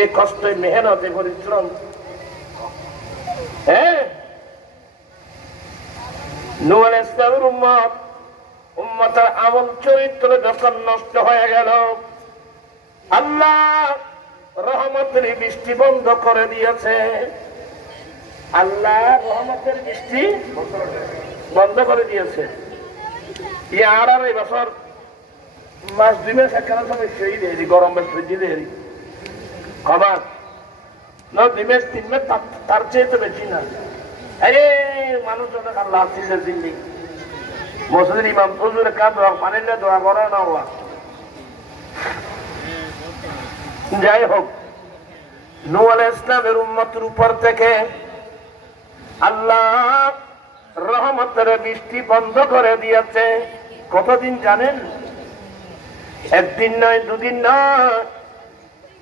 এই মেহনত এই পরিশ্রম হ্যাঁ আমল চরিত্র যখন নষ্ট হয়ে গেল, আল্লাহ রহমতের বৃষ্টি বন্ধ করে দিয়েছে। আল্লাহ রহমতের বৃষ্টি বন্ধ করে দিয়েছে। আর এই বছর, মাস দুই মাস একখানা সময় সেই দেরি, গরম ফ্রিজি দেরি। দুই মাস তিন মাস তার- তো বেশি না। আরে, মানুষ অনেক আল্লাহ আসছে দিল্লি। মসজিদের ইমাম হুজুরে কাজ দোয়া পানি না দোয়া করে না হওয়া যাই হোক নূ আলাইহিস ইসলামের উম্মতের উপর থেকে আল্লাহ রহমতের বৃষ্টি বন্ধ করে দিয়েছে। কতদিন জানেন? একদিন নয়, দুদিন নয়।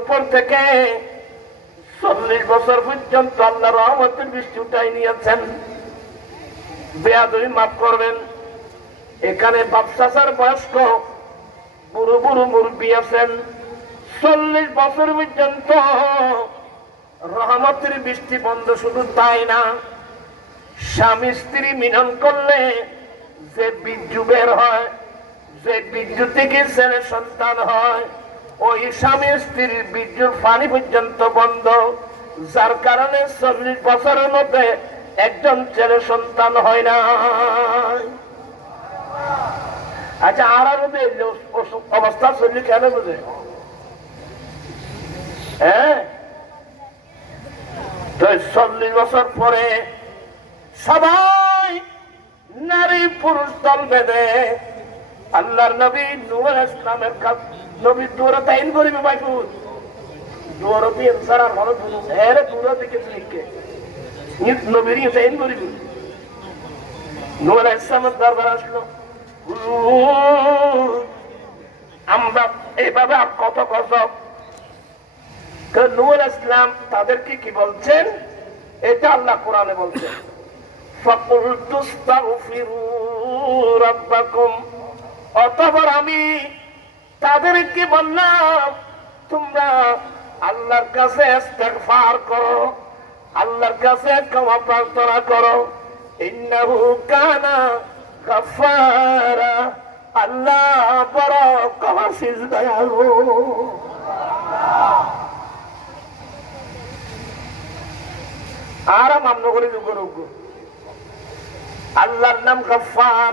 উপর থেকে চল্লিশ বছর পর্যন্ত রহমতের বৃষ্টি উঠাই নিয়েছেন। মাফ করবেন। এখানে বাপসাসার বয়স্ক বুড়ো বুড়ো মুরব্বী আছেন। চল্লিশ বছর পর্যন্ত রহমতের বৃষ্টি বন্ধ শুধু তাই না, স্বামী স্ত্রী মিলন করলে যে বীর্যু বের হয়, যে বীর্যু থেকে ছেলে সন্তান হয় ওই স্বামী স্ত্রীর বীর্যুর পানি পর্যন্ত বন্ধ। যার কারণে চল্লিশ বছরের মধ্যে একজন ছেলে সন্তান হয় না। আচ্ছা আর অবস্থা চললি কেন বুঝে? হ্যাঁ? তো চল্লিশ বছর পরে সবাই নারী পুরুষ দল বেঁধে আল্লাহর নবী নুয়ার ইসলামের কাছ- নবী দূরে তাইন করিবে বাইপুর দূরে দিয়ে সারা ভালো এর দূরে দিকে লিখে নবীর তাইন করিবে নুয়ার ইসলামের দরবার আসলো হুজুর, আমরা এইভাবে আর কত কত তো নূর ইসলাম তাদেরকে কি বলছেন এটা আল্লাহ কোরআনে বলছেন فَقُلْتُ اسْتَغْفِرُوا رَبَّكُمْ অতঃপর আমি তাদেরকে বললাম, তোমরা আল্লাহর কাছে ইস্তেগফার করো, আল্লাহর কাছে ক্ষমা প্রার্থনা করো। ইন্নাহু কানা গাফফারা। আল্লাহ বড় কমাসিস দয়ালু। আরাম আমন করে যোগ্য আল্লাহর নাম গফার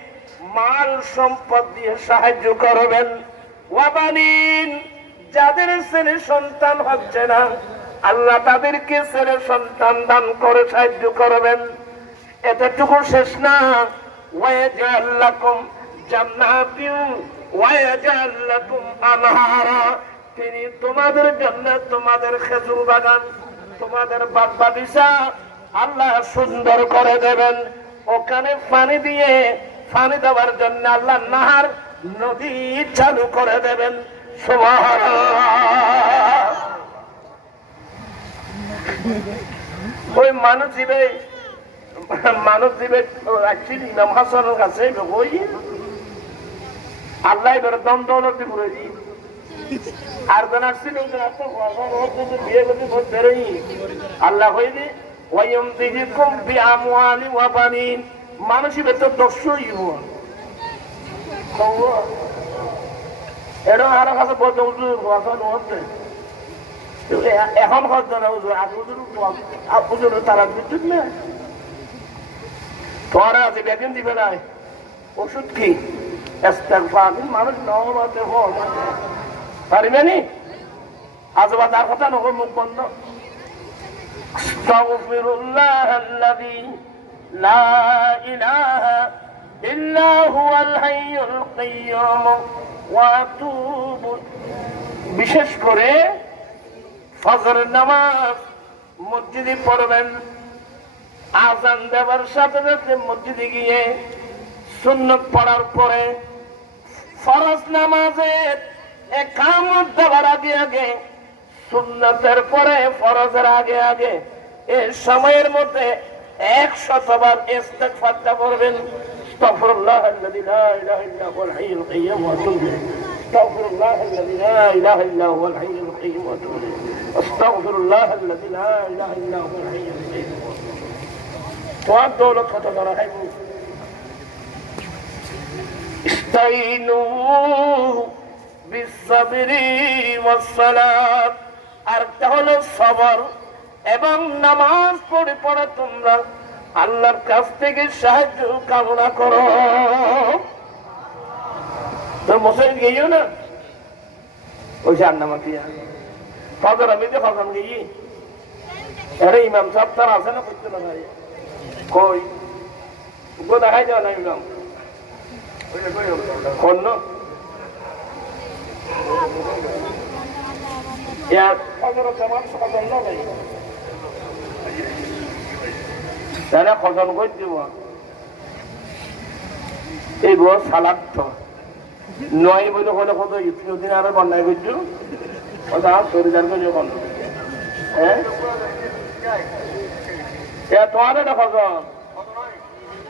মাল সম্পদ দিয়ে সাহায্য করবেন। ওয়াবানিন যাদের ছেলে সন্তান হচ্ছে না, আল্লাহ তাদেরকে ছেলে সন্তান দান করে সাহায্য করবেন। এতটুকু শেষ না। তিনি তোমাদের জন্য তোমাদের খেজুর বাগান, তোমাদের বাগ আল্লাহ সুন্দর করে দেবেন। ওখানে পানি দিয়ে পানি দেওয়ার জন্য আল্লাহ নাহার নদী চালু করে দেবেন। ওই মানুষ দিবে মানুষ দিবে অ্যাকচুয়ালি ইমাম হাসানের কাছে ওই আল্লাহ এবার দম দৌলত দিব রেজি আর কোন আসছিল বিয়ে করতে আল্লাহ হইলে ওয়াইম দিজিকুম বি আমওয়ালি ওয়া বানিন। মানুষই দর্শ হইব এটা আর কাছে বলতে হুজুর ওয়াসান হচ্ছে এখন হচ্ছে না হুজুর আগে হুজুর হুজুর তারা বিদ্যুৎ না তোমার আছে বেতন দিবে না ওষুধ কি? মানুষ নবতে হল পারিবে নি? আজবা তার কথা নকর, মুখ বন্ধ। আল্লাযী লা ইলাহা ইল্লা হুয়াল হাইয়ুল কাইয়্যুম, ওয়া আতুবু। বিশেষ করে ফজর নামাজ মসজিদে পড়বেন আজান দেওয়ার সাথে সাথে মসজিদে গিয়ে সুন্নত পড়ার পরে ফরজ নামাজের একামত দেওয়ার আগে আগে, সুন্নতের পরে ফরজের আগে আগে, এ সময়ের মধ্যে একশতবার ইস্তেগফারটা পড়বেন আস্তাগফিরুল্লাহ আল্লাযী লা ইলাহা ইল্লা হুয়াল হাইয়ুল কাইয়্যুম ওয়া আতুবু ইলাইহি আস্তাগফিরুল্লাহ আল্লাযী লা ইলাহা ইল্লা হুয়াল হাইয়ুল কাইয়্যুম ওয়া আতুবু ইলাইহি আস্তাগফিরুল্লাহ আল্লাযী লা ইলাহা ইল্লা হুয়াল হাইয়ুল কাইয়্যুম তোমার দৌলত কত করা হয় استعينوا بالصبر والصلاة আরেকটা হলো সবর এবং নামাজ পড়ে পড়ে তোমরা আল্লাহর কাছ থেকে সাহায্য কামনা করো। তো মশাই গিয়েও না? ওই চার নামাজ দিয়া ফজর আমি যে ফজর গিয়ে আরে ইমাম সাহেব তার আছে না করতে না। ভাই কই? গো দেখাই দেওয়া না ইমাম। ইয়ার ফজর জামাত ফজর না ভাই তাহলে খতম করে দিব। এই বড় সালাদ তো। নয় বলে হলে কত দিন আরও বন্যায় করছ। ওটা শরীর করে বন্ধ হ্যাঁ? তোমার এটা খতম